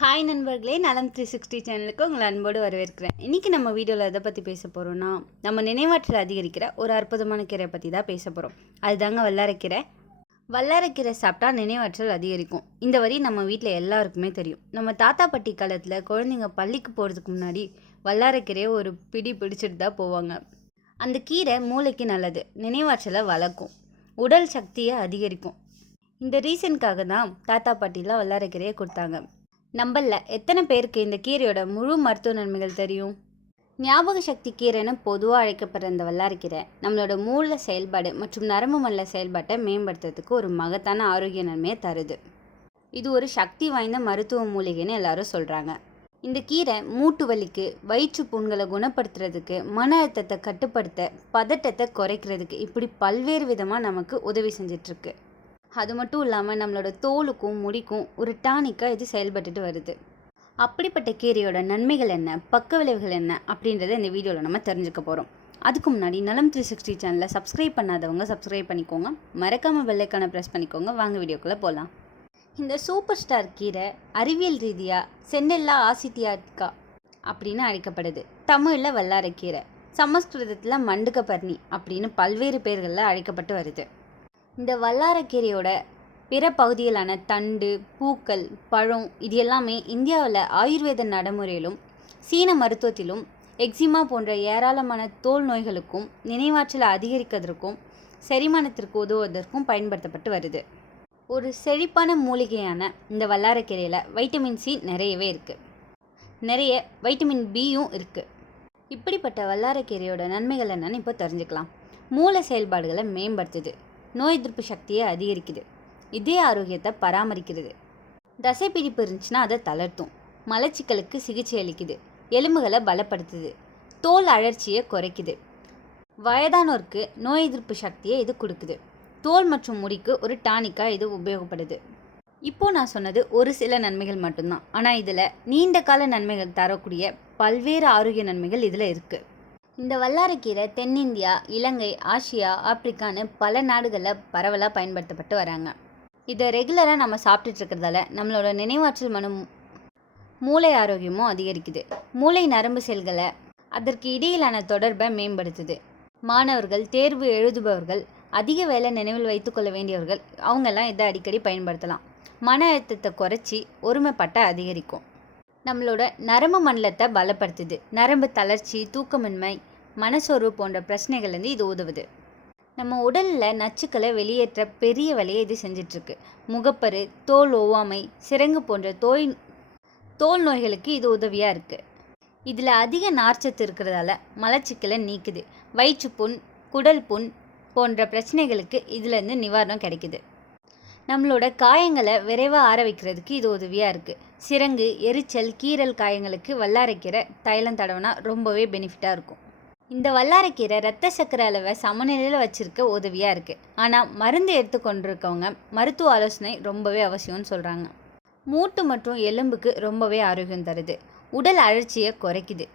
Hi நண்பர்களே நலம் three sixty சேனலுக்கு உங்களை அன்போடு வரவேற்கிறேன். இன்றைக்கி நம்ம வீடியோவில் எதை பற்றி பேச போகிறோம்னா நம்ம நினைவாற்றல் அதிகரிக்கிற ஒரு அற்புதமான கீரை பற்றி தான் பேச போகிறோம் அதுதாங்க வல்லாரக்கீரை. வல்லாரக்கீரை சாப்பிட்டா நினைவாற்றல் அதிகரிக்கும். இந்த வரி நம்ம வீட்டில் எல்லாருக்குமே தெரியும். நம்ம தாத்தா பாட்டி காலத்தில் குழந்தைங்க பள்ளிக்கு போகிறதுக்கு முன்னாடி வல்லாரக்கீரையை ஒரு பிடி பிடிச்சிட்டு தான் போவாங்க. அந்த கீரை மூளைக்கு நல்லது நினைவாற்றலை வளர்க்கும் உடல் சக்தியை அதிகரிக்கும். இந்த ரீசனுக்காக தான் தாத்தா பாட்டிலாம் வல்லாரக்கீரையை கொடுத்தாங்க. நம்மள எத்தனை பேருக்கு இந்த கீரையோட முழு மருத்துவ நன்மைகள் தெரியும்? ஞாபக சக்தி கீரைன்னு பொதுவாக அழைக்கப்படுற இந்த வல்லாரிக்கீரை நம்மளோட மூல செயல்பாடு மற்றும் நரம்பு மண்டல செயல்பாட்டை மேம்படுத்துறதுக்கு ஒரு மகத்தான ஆரோக்கிய நன்மையை தருது. இது ஒரு சக்தி வாய்ந்த மருத்துவ மூலிகைன்னு எல்லாரும் சொல்கிறாங்க இந்த கீரை மூட்டு வலிக்கு வயிற்று புண்களை குணப்படுத்துறதுக்கு மன அழுத்தத்தை கட்டுப்படுத்த பதட்டத்தை குறைக்கிறதுக்கு இப்படி பல்வேறு விதமாக நமக்கு உதவி செஞ்சிட்ருக்கு. அது மட்டும் இல்லாமல் நம்மளோட தோலுக்கும் முடிக்கும் ஒரு டானிக்காக இது செயல்பட்டுட்டு வருது. அப்படிப்பட்ட கீரையோட நன்மைகள் என்ன? பக்க விளைவுகள் என்ன? அப்படின்றத இந்த வீடியோவில் நம்ம தெரிஞ்சுக்க போகிறோம் அதுக்கு முன்னாடி நலம் த்ரீ சிக்ஸ்டி சேனலை சப்ஸ்கிரைப் பண்ணாதவங்க சப்ஸ்கிரைப் பண்ணிக்கோங்க. மறக்காமல் வெள்ளைக்கான ப்ரெஸ் பண்ணிக்கோங்க. வாங்க வீடியோக்குள்ளே போகலாம் இந்த சூப்பர் ஸ்டார் கீரை அறிவியல் ரீதியாக சென்னெல்லா ஆசிட்டியாட்கா அப்படின்னு அழைக்கப்படுது. தமிழில் வல்லாரக்கீரை சமஸ்கிருதத்தில் மண்டுக்கப்பர்ணி அப்படின்னு பல்வேறு பேர்களில் அழைக்கப்பட்டு வருது. இந்த வல்லாரக்கீரையோட பிற பகுதிகளான தண்டு பூக்கள் பழம் இது எல்லாமே இந்தியாவில் ஆயுர்வேத நடைமுறையிலும் சீன மருத்துவத்திலும் எக்ஸிமா போன்ற ஏராளமான தோல் நோய்களுக்கும் நினைவாற்றலை அதிகரிக்கிறதற்கும் செரிமானத்திற்கு உதவுவதற்கும் பயன்படுத்தப்பட்டு வருது. ஒரு செழிப்பான மூலிகையான இந்த வல்லாரக்கீரையில் வைட்டமின் சி நிறையவே இருக்குது நிறைய வைட்டமின் பியும் இருக்குது இப்படிப்பட்ட வல்லாரக்கீரையோட நன்மைகள் என்னன்னு இப்போ தெரிஞ்சுக்கலாம். மூளை செயல்பாடுகளை மேம்படுத்துது. நோய் எதிர்ப்பு சக்தியை அதிகரிக்குது. இதய ஆரோக்கியத்தை பராமரிக்கிறது. தசைப்பிடிப்பு இருந்துச்சுன்னா அதை தளர்த்தும். மலச்சிக்கலுக்கு சிகிச்சை அளிக்குது. எலும்புகளை பலப்படுத்துது. தோல் அழற்சியை குறைக்குது. வயதானோருக்கு நோய் எதிர்ப்பு சக்தியை இது கொடுக்குது. தோல் மற்றும் முடிக்கு ஒரு டானிக்காக இது உபயோகப்படுது. இப்போது நான் சொன்னது ஒரு சில நன்மைகள் மட்டும்தான். ஆனால் இதில் நீண்ட கால நன்மைகள் தரக்கூடிய பல்வேறு ஆரோக்கிய நன்மைகள் இதில் இருக்குது இந்த வல்லாரக்கீரை தென்னிந்தியா இலங்கை ஆசியா ஆப்பிரிக்கான்னு பல நாடுகளில் பரவலாக பயன்படுத்தப்பட்டு வராங்க. இதை ரெகுலராக நம்ம சாப்பிட்டுட்டு இருக்கிறதால நம்மளோட நினைவாற்றல் மனம் மூளை ஆரோக்கியமும் அதிகரிக்குது. மூளை நரம்பு செல்களை அதற்கு இடையிலான தொடர்பை மேம்படுத்துது. மாணவர்கள் தேர்வு எழுதுபவர்கள் அதிக வேலை நினைவில் வைத்துக்கொள்ள வேண்டியவர்கள் அவங்கெல்லாம் இதை அடிக்கடி பயன்படுத்தலாம். மன அழுத்தத்தை குறைச்சி ஒருமைப்பட்ட அதிகரிக்கும். நம்மளோட நரம்பு மண்டலத்தை பலப்படுத்துது. நரம்பு தளர்ச்சி தூக்கமின்மை மனசோர்வு போன்ற பிரச்சனைகள்லேருந்து இது உதவுது. நம்ம உடலில் நச்சுக்களை வெளியேற்ற பெரிய வேலையை இது செஞ்சிட்ருக்கு. முகப்பரு தோல் ஒவ்வாமை சிரங்கு போன்ற தோய் தோல் நோய்களுக்கு இது உதவியாக இருக்குது இதில் அதிக நார்ச்சத்து இருக்கிறதால மலச்சிக்கலை நீக்குது. வயிற்றுப்புண் குடல் புண் போன்ற பிரச்சனைகளுக்கு இதுலேருந்து நிவாரணம் கிடைக்குது. நம்மளோட காயங்களை விரைவாக ஆற வைக்கிறதுக்கு இது உதவியாக இருக்குது சிரங்கு எரிச்சல் கீரல் காயங்களுக்கு வல்லாரைக்கிற தைலம் தடவினா ரொம்பவே பெனிஃபிட்டாக இருக்கும். இந்த வல்லாரைக்கீரை ரத்த சக்கர அளவை சமநிலையில் வச்சுருக்க உதவியாக இருக்குது ஆனால் மருந்து எடுத்துக்கொண்டிருக்கவங்க மருத்துவ ஆலோசனை ரொம்பவே அவசியம்னு சொல்கிறாங்க மூட்டு மற்றும் எலும்புக்கு ரொம்பவே ஆரோக்கியம் தருது. உடல் அழற்சியை குறைக்குது.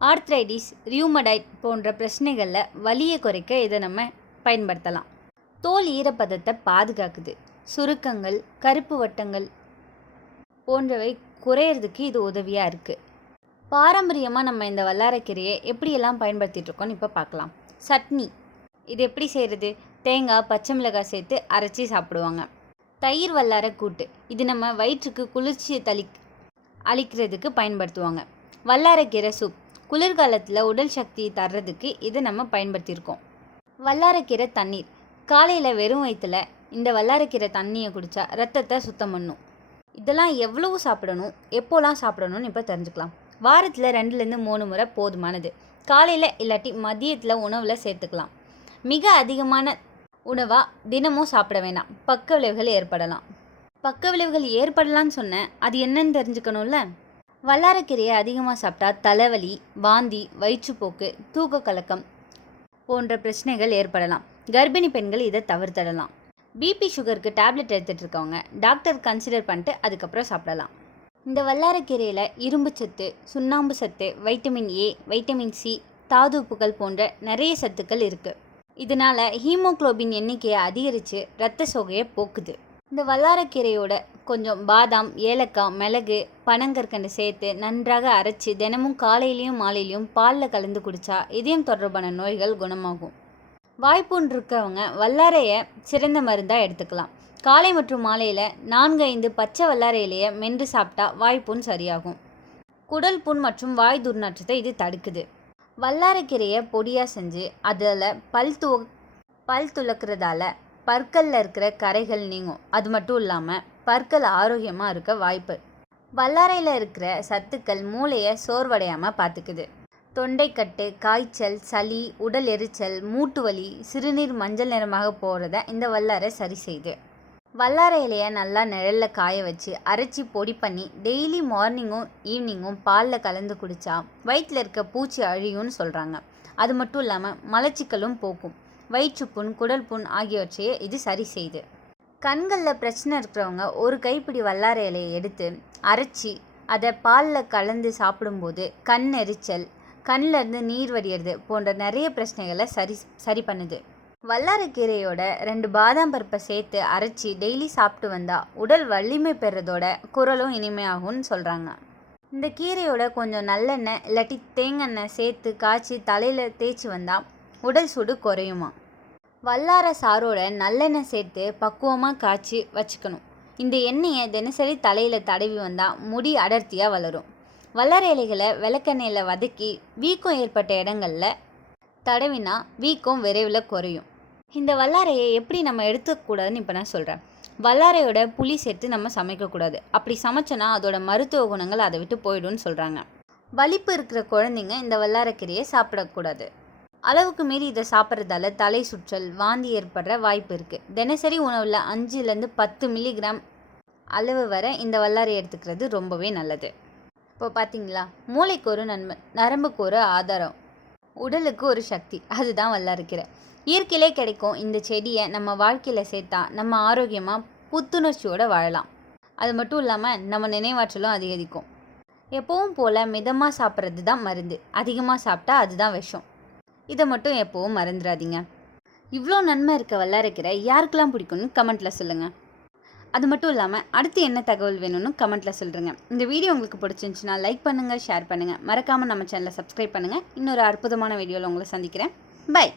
ஆர்த்ரைடிஸ் ரியூமடைட் போன்ற பிரச்சனைகளில் வலியை குறைக்க இதை நம்ம பயன்படுத்தலாம். தோல் ஈரப்பதத்தை பாதுகாக்குது. சுருக்கங்கள் கருப்பு வட்டங்கள் போன்றவை குறையிறதுக்கு இது உதவியாக இருக்குது பாரம்பரியமாக நம்ம இந்த வல்லாரக்கீரையை எப்படியெல்லாம் பயன்படுத்திட்டு இருக்கோம்னு இப்போ பார்க்கலாம். சட்னி. இது எப்படி செய்கிறது தேங்காய் பச்சை மிளகாய் சேர்த்து அரைச்சி சாப்பிடுவாங்க. தயிர் வல்லார கூட்டு. இது நம்ம வயிற்றுக்கு குளிர்ச்சியை தளி அளிக்கிறதுக்கு பயன்படுத்துவாங்க. வல்லாரக்கீரை சூப் குளிர்காலத்தில் உடல் சக்தியை தர்றதுக்கு இதை நம்ம பயன்படுத்தியிருக்கோம். வல்லாரக்கீரை தண்ணீர். காலையில் வெறும் வயிற்றுல இந்த வல்லாரக்கீரை தண்ணியை குடித்தா ரத்தத்தை சுத்தம் பண்ணும். இதெல்லாம் எவ்வளவு சாப்பிடணும்? எப்போலாம் சாப்பிடணும்னு இப்போ தெரிஞ்சுக்கலாம். வாரத்தில் ரெண்டுலேருந்து மூணு முறை போதுமானது. காலையில் இல்லாட்டி மதியத்தில் உணவில் சேர்த்துக்கலாம். மிக அதிகமான உணவாக தினமும் சாப்பிட வேணாம். பக்க விளைவுகள் ஏற்படலாம். பக்க விளைவுகள் ஏற்படலான்னு சொன்னேன் அது என்னன்னு தெரிஞ்சுக்கணும்ல? வல்லாரக்கீரையை அதிகமாக சாப்பிட்டா தலைவலி வாந்தி வயிற்றுப்போக்கு தூக்க கலக்கம் போன்ற பிரச்சனைகள் ஏற்படலாம். கர்ப்பிணி பெண்கள் இதை தவிர்த்திடலாம். பிபி சுகருக்கு டேப்லெட் எடுத்துகிட்டு இருக்கவங்க டாக்டர் கன்சிடர் பண்ணிட்டு அதுக்கப்புறம் சாப்பிடலாம். இந்த வல்லாரக்கீரையில் இரும்பு சத்து சுண்ணாம்பு சத்து வைட்டமின் ஏ வைட்டமின் சி தாது உப்புகள் போன்ற நிறைய சத்துக்கள் இருக்குது இதனால் ஹீமோக்ளோபின் எண்ணிக்கையை அதிகரித்து இரத்த சோகையை போக்குது. இந்த வல்லாரக்கீரையோட கொஞ்சம் பாதாம் ஏலக்காய் மிளகு பனங்கற்கண்டு சேர்த்து நன்றாக அரைச்சி தினமும் காலையிலையும் மாலையிலையும் பாலில் கலந்து குடித்தா இதயம் தொடர்பான நோய்கள் குணமாகும். வாய்ப்புன்னு இருக்கவங்க வல்லாரையை சிறந்த மருந்தாக எடுத்துக்கலாம். காலை மற்றும் மாலையில் நான்கு ஐந்து பச்சை வல்லாரை இலையை மென்று சாப்பிட்டா வாய்ப்புண் சரியாகும். குடல் புண் மற்றும் வாய் துர்நாற்றத்தை இது தடுக்குது. வல்லாரக்கீரையை பொடியாக செஞ்சு அதில் பல் து பல் துளக்கிறதால பற்களில் இருக்கிற கரைகள் நீங்கும். அது மட்டும் இல்லாமல் பற்கள் ஆரோக்கியமாக இருக்க வாய்ப்பு. வல்லாரையில் இருக்கிற சத்துக்கள் மூளையை சோர்வடையாமல் பார்த்துக்குது தொண்டைக்கட்டு காய்ச்சல் சளி உடல் எரிச்சல் மூட்டு வலி சிறுநீர் மஞ்சள் நிறமாக போகிறத இந்த வல்லாரை சரி செய்யுது வல்லாரை இலையை நல்லா நிழலில் காய வச்சு அரைச்சி பொடி பண்ணி டெய்லி மார்னிங்கும் ஈவினிங்கும் பாலில் கலந்து குடித்தா வயிற்றில் இருக்க பூச்சி அழியும்னு சொல்கிறாங்க அது மட்டும் இல்லாமல் மலச்சிக்கலும் போக்கும். வயிற்றுப்புண் குடல் புண் ஆகியவற்றையே இது சரி செய்யுது கண்களில் பிரச்சனை இருக்கிறவங்க ஒரு கைப்பிடி வல்லாரை இலையை எடுத்து அரைச்சி அதை பாலில் கலந்து சாப்பிடும்போது கண் எரிச்சல் கண்ணிலேருந்து நீர் வடிகிறது போன்ற நிறைய பிரச்சனைகளை சரி சரி பண்ணுது. வல்லாரக்கீரையோட ரெண்டு பாதாம் பருப்பை சேர்த்து அரைச்சி டெய்லி சாப்பிட்டு வந்தால் உடல் வலிமை பெறதோட குரலும் இனிமையாகும்னு சொல்கிறாங்க இந்த கீரையோட கொஞ்சம் நல்லெண்ணெய் இல்லாட்டி தேங்காய் சேர்த்து காய்ச்சி தலையில் தேய்ச்சி வந்தால் உடல் சூடு குறையுமா? வல்லார சாரோட நல்லெண்ணெய் சேர்த்து பக்குவமாக காய்ச்சி வச்சுக்கணும். இந்த எண்ணெயை தினசரி தலையில் தடவி வந்தால் முடி அடர்த்தியாக வளரும். வல்லார இலைகளை விளக்கெண்ணெயில் வதக்கி வீக்கம் ஏற்பட்ட இடங்களில் தடவினா வீக்கம் விரைவில் குறையும். இந்த வல்லாரையை எப்படி நம்ம எடுத்துக்கூடாதுன்னு இப்போ நான் சொல்கிறேன் வல்லாரையோட புளி சேர்த்து நம்ம சமைக்கக்கூடாது. அப்படி சமைச்சோன்னா அதோட மருத்துவ குணங்கள் அதை விட்டு போயிடும்னு சொல்கிறாங்க வலிப்பு இருக்கிற குழந்தைங்க இந்த வல்லாரக்கீரையை சாப்பிடக்கூடாது. அளவுக்கு மீறி இதை சாப்பிட்றதால தலை சுற்றல் வாந்தி ஏற்படுற வாய்ப்பு இருக்குது தினசரி உணவில் அஞ்சுலேருந்து பத்து மில்லிகிராம் அளவு வரை இந்த வல்லாரை எடுத்துக்கிறது ரொம்பவே நல்லது. இப்போ பார்த்தீங்களா மூளைக்கு ஒரு நன்மை நரம்புக்கு ஒரு ஆதாரம் உடலுக்கு ஒரு சக்தி. அதுதான் வல்லாரக்கீரை. இயற்கையிலே கிடைக்கும் இந்த செடியை நம்ம வாழ்க்கையில் சேர்த்தா நம்ம ஆரோக்கியமாக புத்துணர்ச்சியோடு வாழலாம். அது மட்டும் இல்லாமல் நம்ம நினைவாற்றலும் அதிகரிக்கும். எப்போவும் போல் மிதமாக சாப்பிட்றது தான் மருந்து. அதிகமாக சாப்பிட்டா அதுதான் விஷம். இதை மட்டும் எப்போவும் மறந்துடாதீங்க. இவ்வளோ நன்மை இருக்க வல்லாரைக்கீரை யாருக்கெல்லாம் பிடிக்கும்னு கமெண்ட்டில் சொல்லுங்கள் அது மட்டும் இல்லாமல் அடுத்து என்ன தகவல் வேணும்னு கமெண்ட்டில் சொல்கிறேங்க இந்த வீடியோ உங்களுக்கு பிடிச்சிருந்துச்சுன்னா லைக் பண்ணுங்கள் ஷேர் பண்ணுங்கள் மறக்காமல் நம்ம சேனலை சப்ஸ்கிரைப் பண்ணுங்கள் இன்னொரு அற்புதமான வீடியோவில் உங்களை சந்திக்கிறேன். பை